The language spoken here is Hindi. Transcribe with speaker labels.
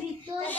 Speaker 1: ভিতরে